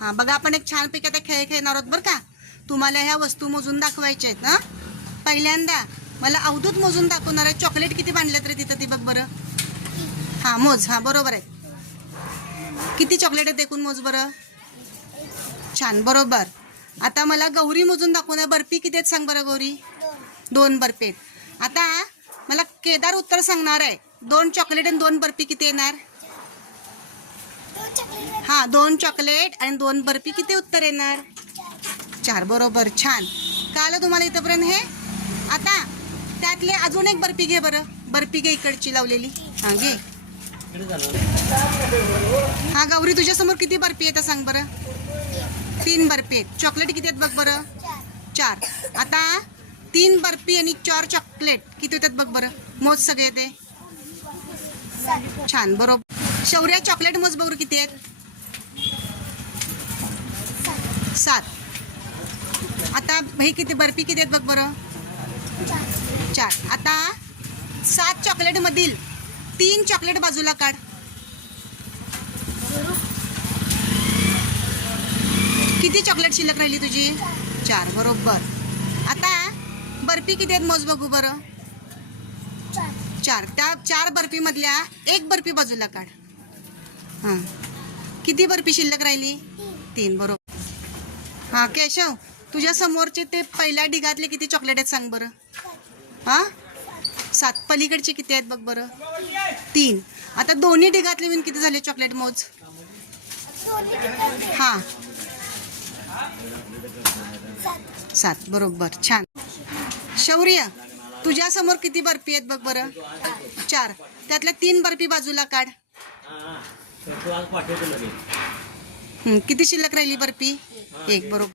हा बघा आपण एक छानपैकी आता खेळ खेळणार आहोत बरं का? तुम्हाला ह्या वस्तू मोजून दाखवायच्या आहेत ना पहिल्यांदा मला अवधूत मोजून दाखवणार आहे चॉकलेट किती बांधल्यात रे तिथं ती बघ बरं. हा मोज हा बरोबर आहे. किती चॉकलेट आहेत एकूण मोज बरं? छान बरोबर. आता मला गौरी मोजून दाखवणार बर्फी किती आहेत सांग बरं गौरी? दोन बर्फी आहेत. आता मला केदार उत्तर सांगणार आहे. दोन चॉकलेट आणि दोन बर्फी किती येणार? हा दोन चॉकलेट आणि दोन बर्फी. किती उत्तर येणार? चार बरोबर छान. काल तुम्हाला इथंपर्यंत हे? आता त्यातले अजून एक बर्फी घे बरं. बर्फी घे इकडची लावलेली. हा घे. हा गौरी तुझ्यासमोर किती बर्फी येतं सांग बरं. तीन बर्फी आहेत. चॉकलेट किती आहेत बघ बरं. चार. आता तीन बर्फी आणि चार चॉकलेट किती होतात बघ बरं. मोज सगळे ते. छान बरोबर. शौर्या चॉकलेट मोज बघू किती आहेत? सात. आता हे किती बर्फी किती आहेत बघ बरं? चार. आता सात चॉकलेट मधील तीन चॉकलेट बाजूला काढ. किती चॉकलेट शिल्लक राहिली तुझी? चार. बरोबर. आता बर्फी किती आहेत मोज बघू बरं? चार. त्या चार बर्फी मधल्या एक बर्फी बाजूला काढ. हां. किती बर्फी शिल्लक राहिली? तीन बरोबर. हां केशव तुझ्या समोरचे ते पहिल्या ढिगातले किती चॉकलेट आहेत सांग बरं. हां? सात पलीकडचे किती आहेत बघ बरं. तीन. आता दोन्ही ढिगातले मिळून किती झाले चॉकलेट मोज? हां. सात बरोबर छान. शौर्य तुझ्या समोर किती बर्फी आहेत बघ बरं. चार. त्यातल्या तीन बर्फी बाजूला काढ. किती शिल्लक राहिली बर्फी एक. बरोबर.